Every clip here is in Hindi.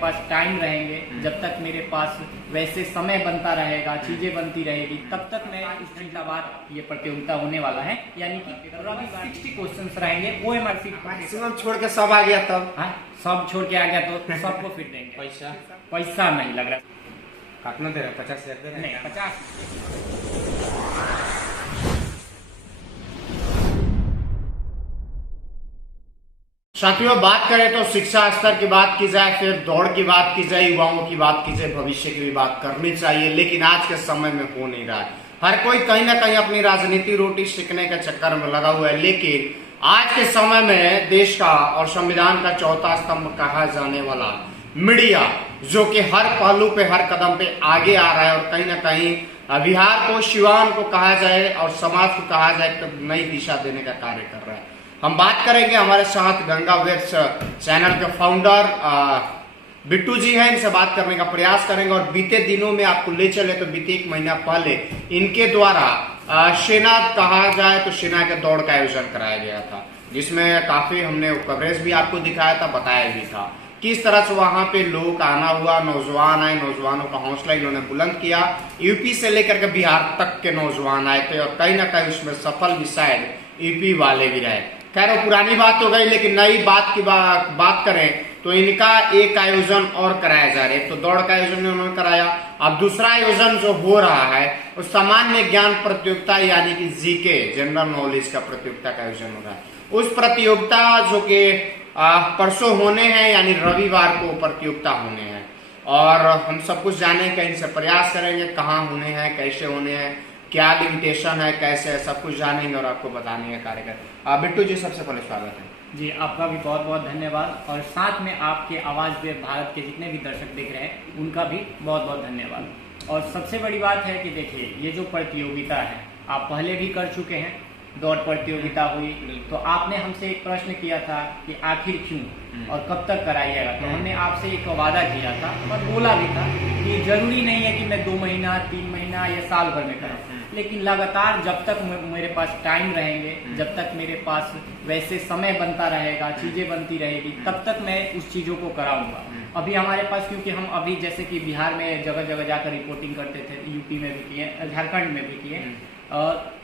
पास टाइम रहेंगे, जब तक मेरे पास वैसे समय बनता रहेगा, चीजें बनती रहेगी, तब तक मैं इस घंटा बाद ये प्रतियोगिता होने वाला है। यानी कि 60 क्वेश्चंस रहेंगे OMR सीट मैक्सिमम छोड़ के सब आ गया तब। हाँ, सब छोड़ के आ गया तो सबको फिर देंगे। पैसा नहीं लग रहा। काटना दे रहा 50,000 दे रहा नहीं 50। साथियों, बात करें तो शिक्षा स्तर की बात की जाए, फिर दौड़ की बात की जाए, युवाओं की बात की जाए, भविष्य की भी बात करनी चाहिए, लेकिन आज के समय में हो नहीं रहा है। हर कोई कहीं ना कहीं अपनी राजनीति रोटी सेकने के चक्कर में लगा हुआ है। लेकिन आज के समय में देश का और संविधान का चौथा स्तंभ कहा जाने वाला मीडिया, जो कि हर पहलू पे हर कदम पे आगे आ रहा है और कहीं ना कहीं बिहार को, शिवान को कहा जाए और समाज को कहा जाए तो नई दिशा देने का कार्य कर रहा है। हम बात करेंगे, हमारे साथ गंगा वेब्स चैनल के फाउंडर बिट्टू जी हैं, इनसे बात करने का प्रयास करेंगे। और बीते दिनों में आपको ले चले तो बीते 1 महीना पहले इनके द्वारा सेना कहा जाए तो सेना के दौड़ का आयोजन कराया गया था, जिसमें काफी हमने कवरेज भी आपको दिखाया था, बताया भी था किस तरह से वहां पे लोग आना हुआ, नौजवान आए, नौजवानों का हौसला इन्होंने बुलंद किया। यूपी से लेकर के बिहार तक के नौजवान आए थे और कहीं ना कहीं उसमें सफल भी शायद यूपी वाले भी रहे। खैर, वो पुरानी बात हो गई, लेकिन नई बात की बात करें तो इनका एक आयोजन और कराया जा रहा है। तो दौड़ का आयोजन उन्होंने कराया। अब दूसरा आयोजन जो हो रहा है वो सामान्य ज्ञान प्रतियोगिता यानी कि जीके, जनरल नॉलेज का प्रतियोगिता का आयोजन हो रहा है। उस प्रतियोगिता जो कि परसों होने हैं, यानी रविवार को प्रतियोगिता होने हैं, और हम सब कुछ जाने का इनसे प्रयास करेंगे, कहाँ होने हैं, कैसे होने हैं, क्या लिमिटेशन है, कैसे है, सब कुछ जानेंगे और आपको बताने का कार्य करें। बिट्टू जी, सबसे पहले स्वागत है जी। आपका भी बहुत बहुत धन्यवाद, और साथ में आपके आवाज पे भारत के जितने भी दर्शक देख रहे हैं उनका भी बहुत बहुत धन्यवाद। और सबसे बड़ी बात है कि देखिए, ये जो प्रतियोगिता है आप पहले भी कर चुके हैं, दौड़ प्रतियोगिता हुई, तो आपने हमसे एक प्रश्न किया था कि आखिर क्यों और कब तक कराइएगा। तो हमने आपसे एक वादा किया था और बोला भी था कि जरूरी नहीं है कि मैं 2 महीना, 3 महीना या साल भर में कराऊं, लेकिन लगातार जब तक मेरे पास टाइम रहेंगे, जब तक मेरे पास वैसे समय बनता रहेगा, चीजें बनती रहेगी, तब तक मैं उस चीजों को कराऊंगा। अभी हमारे पास, क्योंकि हम अभी जैसे कि बिहार में जगह जगह जाकर रिपोर्टिंग करते थे, यूपी में भी किए, झारखंड में भी किए,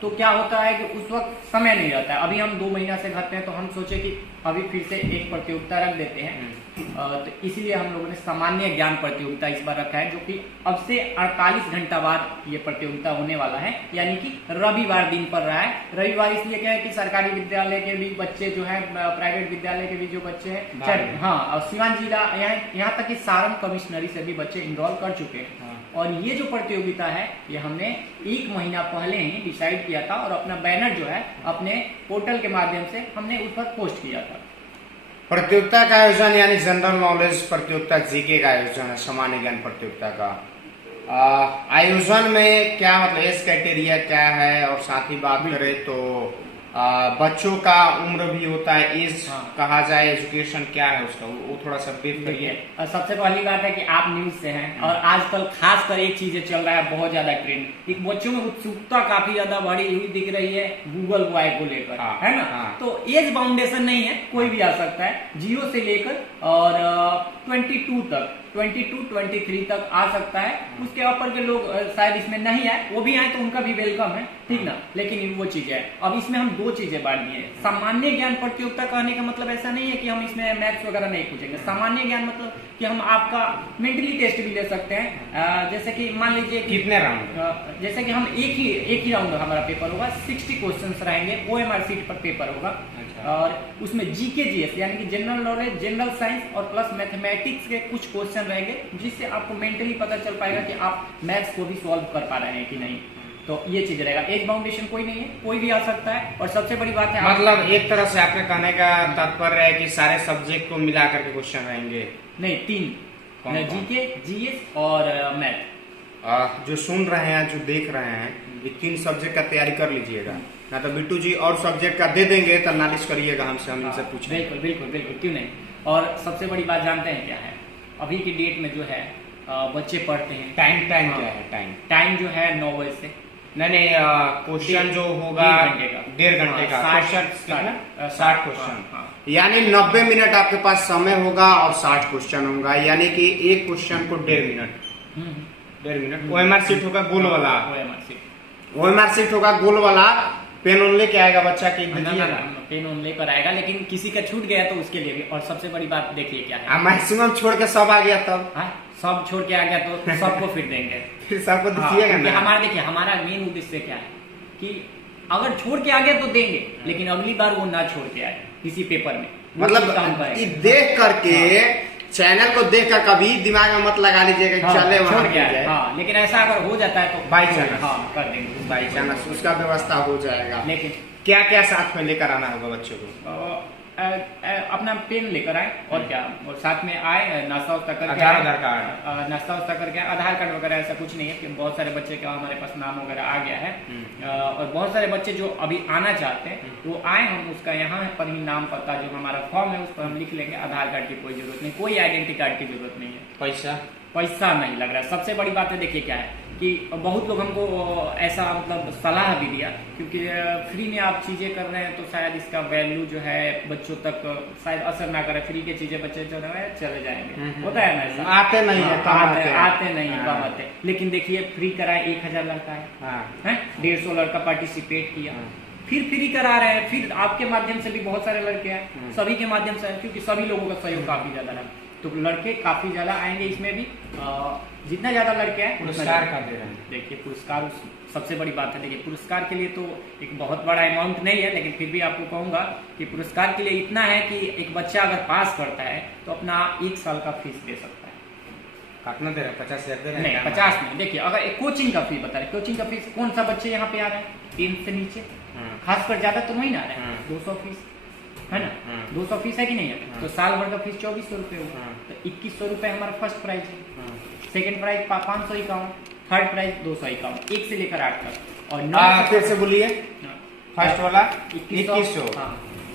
तो क्या होता है कि उस वक्त समय नहीं रहता है। अभी हम 2 महीना से घर पे हैं, तो हम सोचे कि अभी फिर से एक प्रतियोगिता रख देते हैं। तो इसलिए हम लोगों ने सामान्य ज्ञान प्रतियोगिता इस बार रखा है, जो कि अब से 48 घंटा बाद ये प्रतियोगिता होने वाला है, यानी कि रविवार दिन पर रहा है। रविवार इसलिए क्या है कि सरकारी विद्यालय के भी बच्चे जो है, प्राइवेट विद्यालय के भी जो बच्चे हैं, हाँ, और सिवान जिला, यहाँ तक कि सारण कमिश्नरी से भी बच्चे इनरोल कर चुके हैं। और ये जो प्रतियोगिता है, ये हमने 1 महीना पहले ही डिसाइड किया था और अपना बैनर जो है अपने पोर्टल के माध्यम से हमने उस पर पोस्ट किया था। प्रतियोगिता का आयोजन यानी जनरल नॉलेज प्रतियोगिता, जीके का आयोजन है, सामान्य ज्ञान प्रतियोगिता का आयोजन में क्या मतलब एज क्राइटेरिया क्या है, और साथ ही बात करें तो बच्चों का उम्र भी होता है, एज कहा जाए, एजुकेशन क्या है उसका, वो थोड़ा सा ब्रीफ करिए। सबसे पहली बात है कि आप न्यूज से हैं, और आजकल खासकर एक चीज चल रहा है बहुत ज्यादा ट्रेंड, एक बच्चों में उत्सुकता काफी ज्यादा बढ़ी हुई दिख रही है गूगल बॉय को लेकर, है ना। तो एज बाउंडेशन नहीं है, कोई भी आ सकता है, 0 से लेकर और 22 तक, 22-23 तक आ सकता है। उसके ऊपर के लोग शायद इसमें नहीं आए, वो भी आए तो उनका भी वेलकम है, ठीक ना। लेकिन वो चीज है, अब इसमें हम 2 चीजें बांट दी है। सामान्य ज्ञान प्रतियोगिता कहने का मतलब ऐसा नहीं है कि हम इसमें मैथ्स वगैरह नहीं पूछेंगे। सामान्य ज्ञान मतलब कि हम आपका मेंटली टेस्ट भी ले सकते हैं। जैसे कि मान लीजिए कितने राउंड, जैसे कि हम एक ही राउंड हमारा पेपर होगा, 60 क्वेश्चन रहेंगे, OMR सीट पर पेपर होगा। और उसमें जीके जीएस यानी कि जनरल नॉलेज, जनरल साइंस और प्लस मैथमेटिक्स के कुछ क्वेश्चन रहेंगे, जिससे आपको मेंटली पता चल पाएगा कि आप मैथ्स को भी सॉल्व कर पा रहे हैं कि नहीं। तो ये चीज रहेगा। एज बाउंडेशन कोई नहीं है, कोई भी आ सकता है। और सबसे बड़ी बात है, मतलब एक तरह से आपके कहने का तात्पर्य है कि सारे सब्जेक्ट को मिला करके क्वेश्चन रहेंगे? नहीं, 3, जीके, जीएस और मैथ। जो सुन रहे हैं, जो देख रहे हैं, ये 3 सब्जेक्ट का तैयारी कर लीजिएगा, ना तो बिट्टू जी और सब्जेक्ट का दे देंगे तो नालिश करिएगा हमसे, हम इनसे पूछेंगे। बिल्कुल बिल्कुल बिल्कुल, क्यों नहीं। और सबसे बड़ी बात जानते हैं क्या है, अभी की डेट में जो है बच्चे पढ़ते हैं, टाइम क्या है? टाइम जो है 9 बजे से, नहीं, क्वेश्चन जो होगा 1.5 घंटे का, 60 क्वेश्चन। यानी 90 मिनट आपके पास समय होगा और 60 क्वेश्चन होगा, यानी कि एक क्वेश्चन को 1.5 मिनट। 1.5 मिनट। OMR शीट होगा गोल वाला, OMR शीट होगा गोल वाला। पेन ऑन लेके आएगा बच्चा की पेन ऑन लेकर आएगा, लेकिन किसी का छूट गया तो उसके लिए भी। और सबसे बड़ी बात देखिए क्या है, मैक्सिमम छोड़ के सब आ गया तब। सब छोड़ के आ गया तो सबको फिर देंगे, फिर सबको दीजिएगा ना। हमारा देखिए, हमारा मेन उद्देश्य क्या है कि अगर छोड़ के आ गया तो देंगे, लेकिन अगली बार वो ना छोड़ के आए किसी पेपर में। मतलब देख करके चैनल को देख कर कभी दिमाग में मत लगा लीजिएगा चले वहां छोड़ के आए। लेकिन ऐसा अगर हो जाता है तो बाई चांस कर देंगे, बाई चांस उसका व्यवस्था हो जाएगा। लेकिन क्या क्या साथ में लेकर आना होगा बच्चों को? अपना पेन लेकर आए और क्या, और साथ में आए नाश्ता वास्ता करके, आधार कार्ड, नाश्ता वास्ता करके। आधार कार्ड वगैरह ऐसा कुछ नहीं है कि बहुत सारे बच्चे का हमारे पास नाम वगैरह आ गया है, और बहुत सारे बच्चे जो अभी आना चाहते हैं वो आए, हम उसका यहाँ पर ही नाम पता जो हमारा फॉर्म है उस पर हम लिख लेंगे। आधार कार्ड की कोई जरूरत नहीं, कोई आइडेंटिटी कार्ड की जरूरत नहीं है। पैसा नहीं लग रहा है। सबसे बड़ी बात है देखिए क्या है कि बहुत लोग हमको ऐसा मतलब सलाह भी दिया, क्योंकि फ्री में आप चीजें कर रहे हैं तो शायद इसका वैल्यू जो है बच्चों तक शायद असर ना करे। फ्री के चीजें बच्चे जो है चले जाएंगे, होता है ना ऐसा। आते नहीं है, आते नहीं है, कम आते। लेकिन देखिए फ्री कराए 1000 लड़का है, 150 लड़का पार्टिसिपेट किया, फिर फ्री करा रहे हैं। फिर आपके माध्यम से भी बहुत सारे लड़के हैं, सभी के माध्यम से, क्योंकि सभी लोगों का सहयोग काफी ज्यादा रहा तो लड़के काफी ज्यादा आएंगे इसमें भी। जितना ज्यादा लड़के हैं पुरस्कार का दे रहे हैं। देखिए पुरस्कार सबसे बड़ी बात है। देखिए पुरस्कार के लिए तो एक बहुत बड़ा अमाउंट नहीं है, लेकिन फिर भी आपको कहूंगा कि पुरस्कार के लिए इतना है कि एक बच्चा अगर पास करता है तो अपना 1 साल का फीस दे सकता है। कितना दे रहे हैं? 50,000 दे रहे हैं? नहीं 50 नहीं। देखिए अगर एक कोचिंग का फीस बता रहे, कोचिंग का फीस कौन सा बच्चे यहाँ पे आ रहे हैं 3 से नीचे, खासकर ज्यादा तो नहीं आ रहे हैं, 200 फीस है ना, 200 फीस है कि नहीं है। तो साल भर का फीस 2400 रुपये होगा, तो 2100 रुपये हमारा फर्स्ट प्राइज है, सेकंड प्राइज 551, थर्ड प्राइज 251, 1 से लेकर 8 तक। और 9 फिर से बोलिए, फर्स्ट वाला 2100।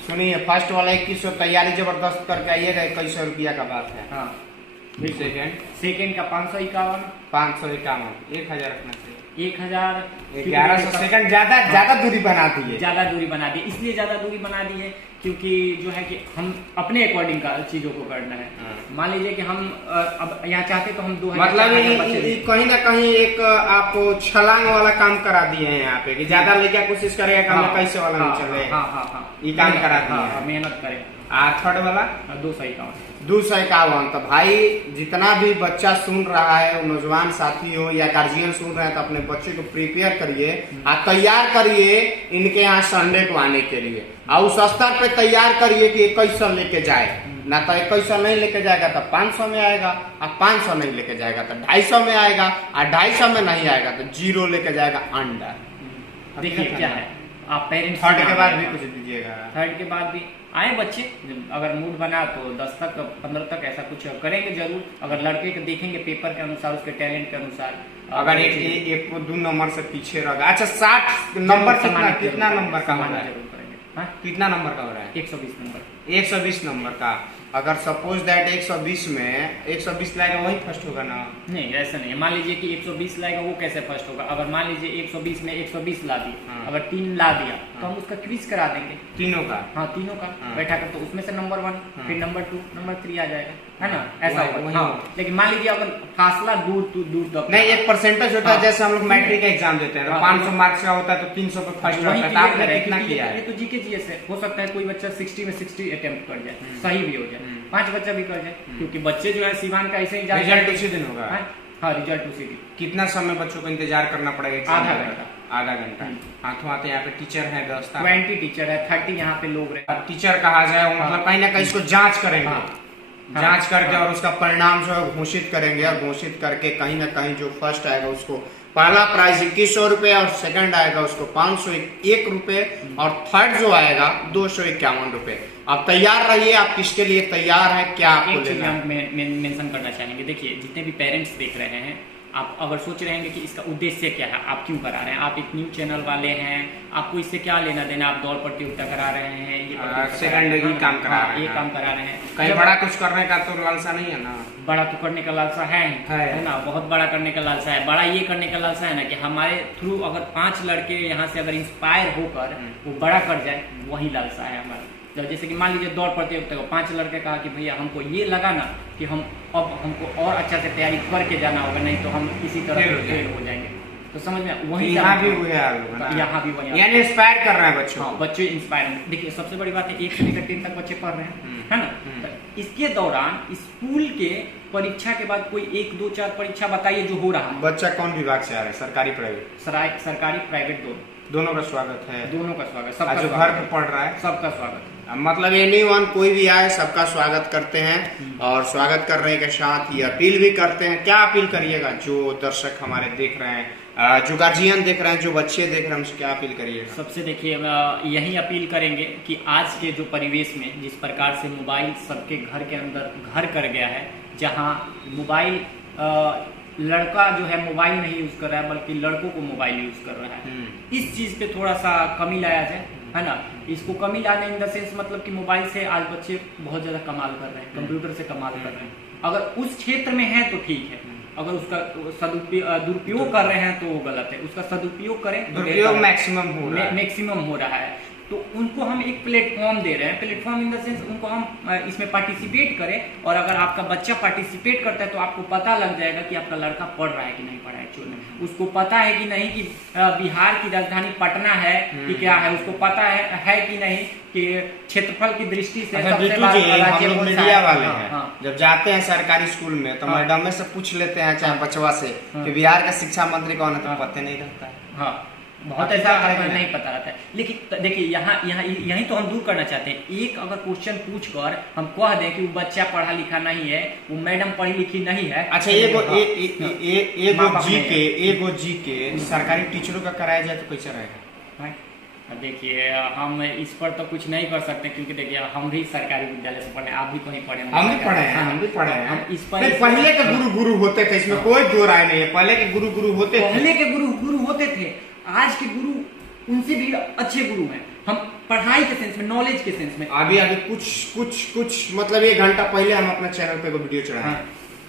सुनिए फर्स्ट वाला 2100, तैयारी जबरदस्त करके आइएगा, 2100 रुपया का बात है। हाँ सेकंड का 551, 1000 रखना चाहिए। 1100 सेकंड ज्यादा दूरी बना दी है, ज्यादा दूरी बना दी। इसलिए ज्यादा दूरी बना दी है क्योंकि जो है कि हम अपने अकॉर्डिंग का चीजों को करना है। मान लीजिए कि हम अब यहाँ चाहते तो हम 2000 मतलब कहीं ना कहीं एक आपको छलांग वाला काम करा दिए हैं यहाँ पे कि ज्यादा लेके कोशिश करेगा कि हमें कैसे वाला नहीं चले। ये काम करा दिए, मेहनत करें। थर्ड वाला 251। तो भाई जितना भी बच्चा सुन रहा है, नौजवान साथी हो या गार्जियन सुन रहे हैं, तो अपने बच्चे को प्रिपेयर करिए और तैयार करिए इनके यहाँ संडे को आने के लिए। और उस स्तर पे तैयार करिए कि 2100 लेके जाए, ना तो 2100 नहीं लेके जाएगा तो 500 में आएगा, और 500 नहीं लेके जाएगा तो 250 में आएगा, और 250 में नहीं आएगा तो 0 लेके जाएगा अंडर। देखिए क्या है, आप पेरेंट्स थर्ड के बाद भी कुछ दीजिएगा। थर्ड के बाद भी आए बच्चे, अगर मूड बना तो 10 तक 15 तक ऐसा कुछ करेंगे जरूर। अगर लड़के को देखेंगे पेपर के अनुसार, उसके टैलेंट के अनुसार, अगर एक 2 नंबर से पीछे रह गया, अच्छा 60 नंबर कितना नंबर का हो रहा है? जरूर करेंगे। कितना नंबर का हो रहा है? 120 नंबर। 120 नंबर का। अगर सपोज दैट 120 में 120 लाएगा वही फर्स्ट होगा ना? नहीं ऐसा नहीं है। मान लीजिए कि 120 लाएगा वो कैसे फर्स्ट होगा? अगर मान लीजिए 120 में 120 ला दिया, अगर 3 ला दिया तो हम उसका क्विज करा देंगे तीनों का। हाँ तीनों का बैठा कर, तो उसमें से नंबर 1, फिर नंबर 2, नंबर 3 आ जाएगा, है ना, ऐसा होगा। हाँ लेकिन मान लीजिए अगर फासला दूर तक नहीं, एक परसेंटेज होता है, जैसे हम लोग मैट्रिक का एग्जाम देते हैं, 500 मार्क्स का होता है तो 300 पे फर्स्ट होता है। आपने कितना किया है? ये तो जीके जीएस है। हो सकता है कोई बच्चा 60 में 60 अटेम्प्ट कर जाए, सही भी हो जाए, 5 बच्चा भी कर जाए, क्योंकि बच्चे जो है सिवान का ऐसे ही रिजल्ट उसी दिन होगा। हाँ रिजल्ट उसी दिन। कितना समय बच्चों को इंतजार करना पड़ेगा? आधा घंटा। हाथों हाथ यहाँ पे टीचर है, व्यवस्था 20 टीचर है, 30 यहाँ पे लोग रहे। टीचर कहा जाए मतलब कहीं ना कहीं इसको जांच करेंगे, जांच करके और उसका परिणाम जो है घोषित करेंगे, और घोषित करके कहीं ना कहीं जो फर्स्ट आएगा उसको पहला प्राइज 2100 रुपए, और सेकंड आएगा उसको 501 रुपए, और थर्ड जो आएगा 251 रुपए। आप तैयार रहिए। आप किसके लिए तैयार है, क्या आपको लेना है? मेंशन करना चाहेंगे। देखिए जितने भी पेरेंट्स देख रहे हैं, आप अगर सोच रहे हैं कि इसका उद्देश्य क्या है, आप क्यों करा रहे हैं, आप एक न्यूज चैनल वाले हैं, आपको इससे क्या लेना देना, आप दौड़ प्रतियोगिता करा रहे हैं, ये सेकेंडरी काम करा रहे हैं, ये काम करा रहे हैं, कहीं बड़ा कुछ करने का तो लालसा नहीं है ना? बड़ा तो करने का लालसा है ना, बहुत बड़ा करने का लालसा है। बड़ा ये करने का लालसा है ना कि हमारे थ्रू अगर 5 लड़के यहाँ से अगर इंस्पायर होकर वो बड़ा कर जाए, वही लालसा है हमारा। तो जैसे कि मान लीजिए दौड़ प्रतियोगिता को 5 लड़के कहा कि भैया हमको ये लगा ना कि हम अब हमको और अच्छा से तैयारी करके जाना होगा, नहीं तो हम किसी तरह फेल हो जाएंगे। तो समझ में वही यहाँ भी वही यहाँ भी वही यानी इंस्पायर कर रहे हैं बच्चों। हाँ, बच्चे इंस्पायर। देखिए सबसे बड़ी बात है 1 से लेकर 3 तक बच्चे पढ़ रहे हैं, है ना। तो इसके दौरान स्कूल के परीक्षा के बाद कोई 1, 2, 4 परीक्षा बताइए जो हो रहा है। बच्चा कौन विभाग से आ रहा है, सरकारी प्राइवेट? सरकारी प्राइवेट दोनों का स्वागत है। दोनों का स्वागत, सबका जो घर पे पढ़ रहा है सबका स्वागत। मतलब एनीवन कोई भी आए सबका स्वागत करते हैं, और स्वागत करने के साथ ये अपील भी करते हैं। क्या अपील करिएगा जो दर्शक हमारे देख रहे हैं, जो गार्जियन देख रहे हैं, जो बच्चे देख रहे हैं, उनसे क्या अपील करिएगा? सबसे देखिए यही अपील करेंगे कि आज के जो परिवेश में जिस प्रकार से मोबाइल सबके घर के अंदर घर कर गया है, जहाँ मोबाइल लड़का जो है मोबाइल नहीं यूज कर रहा है बल्कि लड़कों को मोबाइल यूज कर रहा है, इस चीज पे थोड़ा सा कमी लाया जाए, है ना। इसको कमी लाने इन द सेंस मतलब कि मोबाइल से आज बच्चे बहुत ज्यादा कमाल कर रहे हैं, कंप्यूटर से कमाल कर रहे हैं। अगर उस क्षेत्र में है तो ठीक है, अगर उसका दुरुपयोग कर रहे हैं तो वो गलत है। उसका सदुपयोग करें, दुरुपयोग मैक्सिमम हो रहा है। तो उनको हम एक प्लेटफॉर्म दे रहे हैं, प्लेटफॉर्म इन द सेंस उनको हम इसमें पार्टिसिपेट करें, और अगर आपका बच्चा पार्टिसिपेट करता है तो आपको पता लग जाएगा कि आपका लड़का पढ़ रहा है कि नहीं पढ़ रहा है। एक्चुअली में उसको पता है कि नहीं कि बिहार की राजधानी पटना है कि क्या है, उसको पता है कि नहीं कि क्षेत्रफल की दृष्टि से सबसे बड़ा मीडिया वाले हैं। जब जाते हैं सरकारी स्कूल में तो मैडम में से पूछ लेते हैं चाहे बचवा से कि बिहार का शिक्षा मंत्री कौन है, तो पता नहीं रहता है। हाँ, बहुत ऐसा नहीं पता रहता है। लेकिन देखिए यही तो हम दूर करना चाहते हैं। एक अगर क्वेश्चन पूछ कर हम कह दें कि वो बच्चा पढ़ा लिखा नहीं है, वो मैडम पढ़ी लिखी नहीं है। अच्छा, एगो जी के सरकारी टीचरों का कराया जाए तो कैसा रहेगा? देखिए हम इस पर तो कुछ नहीं कर सकते, क्योंकि देखिए हम भी सरकारी विद्यालय से पढ़े, आप भी कहीं पढ़े, हम भी पढ़े हैं। हम इस पर पहले के गुरु होते थे, इसमें कोई दो राय नहीं है। पहले के गुरु होते थे, आज के गुरु उनसे भी अच्छे गुरु हैं। हम पढ़ाई के सेंस में, नॉलेज के सेंस में अभी कुछ मतलब 1 घंटा पहले हम अपने चैनल पे वीडियो चढ़ाए।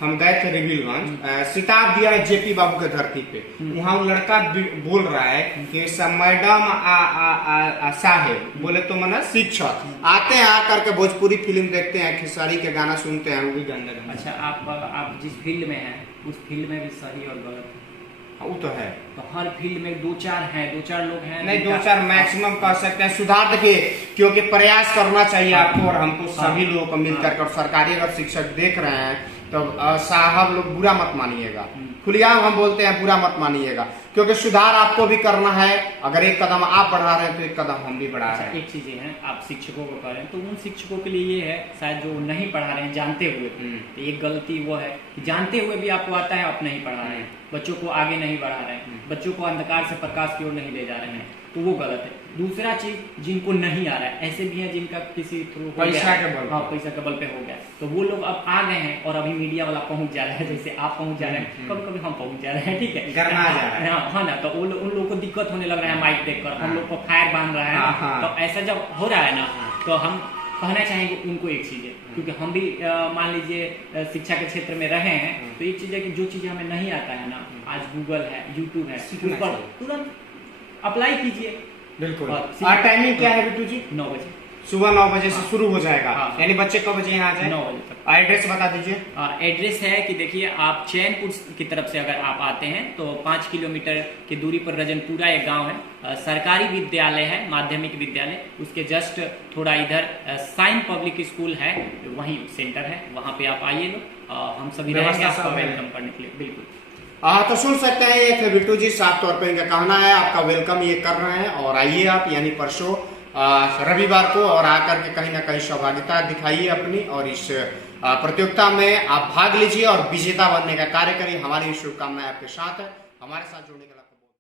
हम गए थे रिविलगंज, सिताब दिया है जेपी बाबू के धरती पे। वहाँ वो लड़का बोल रहा है कि मैडम साहेब बोले तो मना शिक्षक आते हैं, आकर के भोजपुरी फिल्म देखते हैं, खेसारी के गाना सुनते हैं, वो भी गंदे। अच्छा, आप जिस फील्ड में हैं उस फील्ड में भी सही और गलत है, वो तो है। तो हर फील्ड में 2-4 लोग हैं, नहीं 2-4 मैक्सिमम कह सकते हैं। सुधार देखिए, क्योंकि प्रयास करना चाहिए आपको और हमको, सभी लोगों को मिलकर। और सरकारी अगर शिक्षक देख रहे हैं तो साहब लोग बुरा मत मानिएगा, खुलेआम हम बोलते हैं, बुरा मत मानिएगा, क्योंकि सुधार आपको भी करना है। अगर एक कदम आप बढ़ा रहे हैं तो एक कदम हम भी बढ़ा रहे हैं। एक चीज है, आप शिक्षकों को कह रहे हैं तो उन शिक्षकों के लिए ये है शायद जो नहीं पढ़ा रहे हैं जानते हुए, तो एक गलती वो है कि जानते हुए भी आपको आता है, आप नहीं पढ़ा रहे हैं, बच्चों को आगे नहीं बढ़ा रहे हैं, बच्चों को अंधकार से प्रकाश की ओर नहीं ले जा रहे हैं, तो वो गलत है। दूसरा चीज, जिनको नहीं आ रहा है, ऐसे भी हैं जिनका किसी थ्रू पैसा के बल, पैसा के बल पे हो गया, तो वो लोग अब आ गए हैं और अभी मीडिया वाला पहुंच जा रहा है, जैसे आप पहुंच जा रहे हैं, कभी कभी हम पहुंच जा रहे हैं, ठीक है, गरमा जा रहा है, हाँ ना। तो उन लोगों को दिक्कत होने लग रहा है माइक देखकर, हम लोग को फायर बांध रहा है। तो ऐसा जब हो रहा है ना, तो हम कहना चाहेंगे उनको एक चीज है, क्योंकि हम भी मान लीजिए शिक्षा के क्षेत्र में रहे हैं, तो एक चीज है कि जो चीजें हमें नहीं आता है ना, आज गूगल है, यूट्यूब है, उस पर तुरंत अप्लाई कीजिए। बिल्कुल। और टाइमिंग क्या है बिट्टू जी? 9 बजे, सुबह 9 बजे से शुरू हो जाएगा। हाँ। यानी बच्चे कब बजे यहाँ आ जाए? 9 बजे तक। एड्रेस बता दीजिए। एड्रेस है कि देखिए, आप चैनपुर की तरफ से अगर आप आते हैं तो 5 किलोमीटर की दूरी पर रजनपुरा एक गांव है, सरकारी विद्यालय है, माध्यमिक विद्यालय, उसके जस्ट थोड़ा इधर साइन पब्लिक स्कूल है, वहीं सेंटर है, वहाँ पे आप आइए लोग, हम सभी रहेंगे आपका वेलकम करने के लिए। बिल्कुल। तो सुन सकते हैं, ये थे बिट्टू जी, साफ तौर पे इनका कहना है आपका वेलकम ये कर रहे हैं, और आइए आप यानी परसों रविवार को, और आकर के कहीं ना कहीं सहभागिता दिखाइए अपनी, और इस प्रतियोगिता में आप भाग लीजिए और विजेता बनने का कार्य करिए। हमारी शुभकामनाएं आपके साथ है। हमारे साथ जुड़ने के